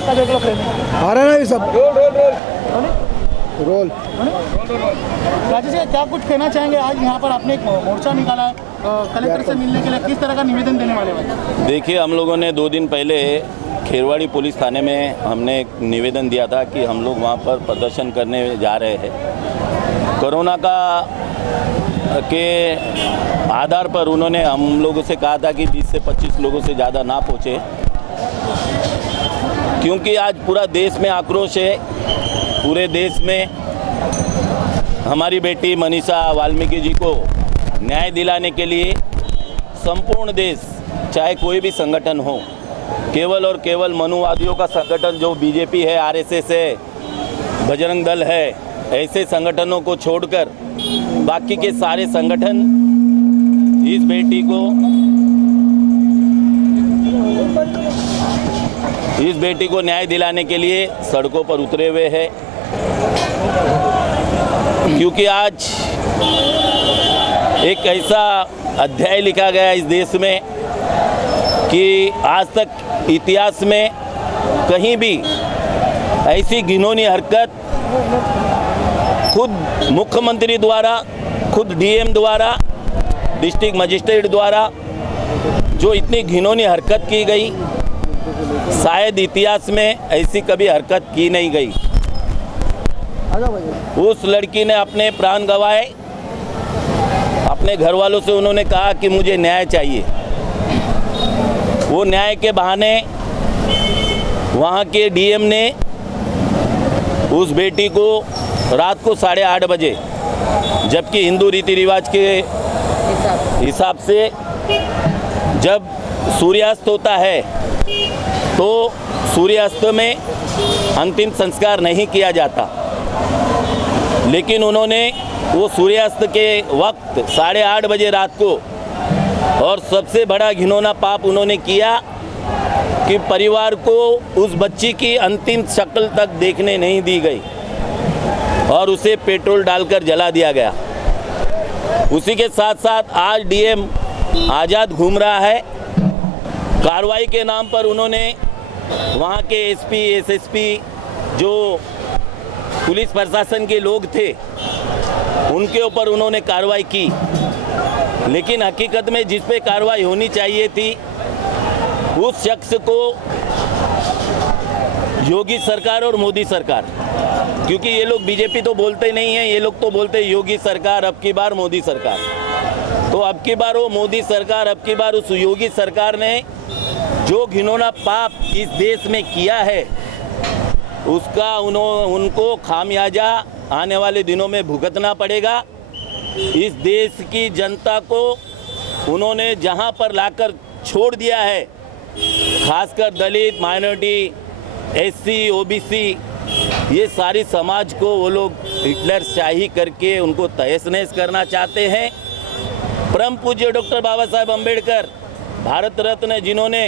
आ रहा है ना ये सब रोल। राजेश जी, क्या कुछ कहना चाहेंगे? आज यहाँ पर आपने एक मोर्चा निकाला है कलेक्टर से मिलने के लिए, किस तरह का निवेदन देने वाले हैं? देखिए, हम लोगों ने 2 दिन पहले खेरवाड़ी पुलिस थाने में हमने एक निवेदन दिया था कि हम लोग वहाँ पर प्रदर्शन करने जा रहे हैं। कोरोना के आधार पर उन्होंने हम लोगों से कहा था कि 20 से 25 लोगों से ज़्यादा ना पहुँचे, क्योंकि आज पूरा देश में आक्रोश है। पूरे देश में हमारी बेटी मनीषा वाल्मीकि जी को न्याय दिलाने के लिए संपूर्ण देश, चाहे कोई भी संगठन हो, केवल और केवल मनुवादियों का संगठन जो बीजेपी है, आरएसएस है, बजरंग दल है, ऐसे संगठनों को छोड़कर बाकी के सारे संगठन इस बेटी को न्याय दिलाने के लिए सड़कों पर उतरे हुए हैं। क्योंकि आज एक ऐसा अध्याय लिखा गया इस देश में कि आज तक इतिहास में कहीं भी ऐसी घिनौनी हरकत खुद मुख्यमंत्री द्वारा, खुद डीएम द्वारा, डिस्ट्रिक्ट मजिस्ट्रेट द्वारा जो इतनी घिनौनी हरकत की गई, शायद इतिहास में ऐसी कभी हरकत की नहीं गई। उस लड़की ने अपने प्राण गंवाए। अपने घर वालों से उन्होंने कहा कि मुझे न्याय चाहिए। वो न्याय के बहाने वहाँ के डीएम ने उस बेटी को रात को 8:30 बजे, जबकि हिंदू रीति रिवाज के हिसाब से जब सूर्यास्त होता है तो सूर्यास्त में अंतिम संस्कार नहीं किया जाता, लेकिन उन्होंने वो सूर्यास्त के वक्त 8:30 बजे रात को, और सबसे बड़ा घिनौना पाप उन्होंने किया कि परिवार को उस बच्ची की अंतिम शक्ल तक देखने नहीं दी गई और उसे पेट्रोल डालकर जला दिया गया। उसी के साथ साथ आज डीएम आज़ाद घूम रहा है। कार्रवाई के नाम पर उन्होंने वहाँ के एसपी, एसएसपी, जो पुलिस प्रशासन के लोग थे, उनके ऊपर उन्होंने कार्रवाई की, लेकिन हकीकत में जिस पे कार्रवाई होनी चाहिए थी उस शख्स को योगी सरकार और मोदी सरकार, क्योंकि ये लोग बीजेपी तो बोलते नहीं हैं, ये लोग तो बोलते योगी सरकार, अब की बार मोदी सरकार। तो अब की बार वो मोदी सरकार, अब की बार उस योगी सरकार ने जो घिनौना पाप इस देश में किया है उसका उनको खामियाजा आने वाले दिनों में भुगतना पड़ेगा। इस देश की जनता को उन्होंने जहां पर लाकर छोड़ दिया है, खासकर दलित, माइनॉरिटी, एससी, ओबीसी, ये सारी समाज को वो लोग हिटलर शाही करके उनको तहस-नहस करना चाहते हैं। परम पूज्य डॉक्टर बाबा साहेब अम्बेडकर, भारत रत्न, जिन्होंने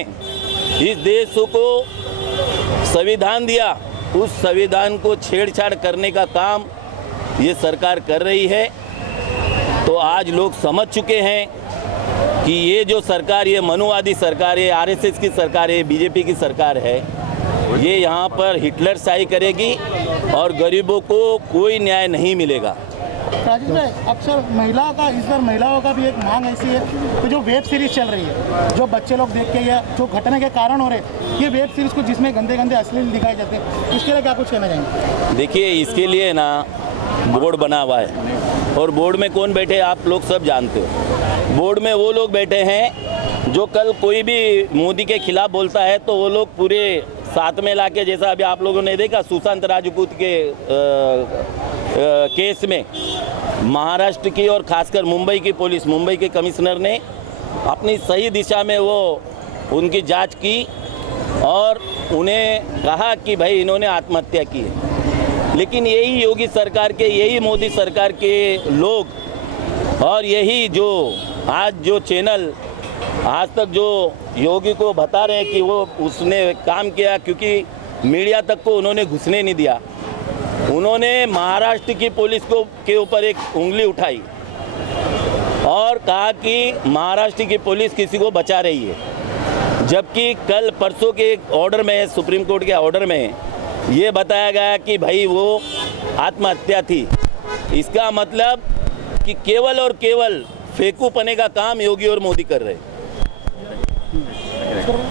इस देश को संविधान दिया, उस संविधान को छेड़छाड़ करने का काम ये सरकार कर रही है। तो आज लोग समझ चुके हैं कि ये जो सरकार, ये मनुवादी सरकार है, आरएसएस की सरकार है, बीजेपी की सरकार है, ये यहाँ पर हिटलर शाही करेगी और गरीबों को कोई न्याय नहीं मिलेगा। राजेश भाई, अक्सर इस बार महिलाओं का भी एक मांग ऐसी है कि जो वेब सीरीज चल रही है, जो बच्चे लोग देख के या जो घटना के कारण हो रहे, ये वेब सीरीज को जिसमें गंदे गंदे अश्लील दिखाए जाते हैं, इसके लिए क्या कुछ कहना चाहेंगे? देखिए, इसके लिए ना बोर्ड बना हुआ है, और बोर्ड में कौन बैठे आप लोग सब जानते हो। बोर्ड में वो लोग बैठे हैं जो कल कोई भी मोदी के खिलाफ बोलता है तो वो लोग पूरे साथ में लाके, जैसा अभी आप लोगों ने देखा सुशांत राजपूत के केस में महाराष्ट्र की और खासकर मुंबई की पुलिस, मुंबई के कमिश्नर ने अपनी सही दिशा में वो उनकी जांच की और उन्हें कहा कि भाई इन्होंने आत्महत्या की है। लेकिन यही योगी सरकार के, यही मोदी सरकार के लोग और यही जो आज जो चैनल आज तक जो योगी को बता रहे हैं कि वो उसने काम किया, क्योंकि मीडिया तक को उन्होंने घुसने नहीं दिया। उन्होंने महाराष्ट्र की पुलिस को के ऊपर एक उंगली उठाई और कहा कि महाराष्ट्र की पुलिस किसी को बचा रही है, जबकि कल परसों के एक ऑर्डर में, सुप्रीम कोर्ट के ऑर्डर में ये बताया गया कि भाई वो आत्महत्या थी। इसका मतलब कि केवल और केवल फेंकूपने का काम योगी और मोदी कर रहे हैं।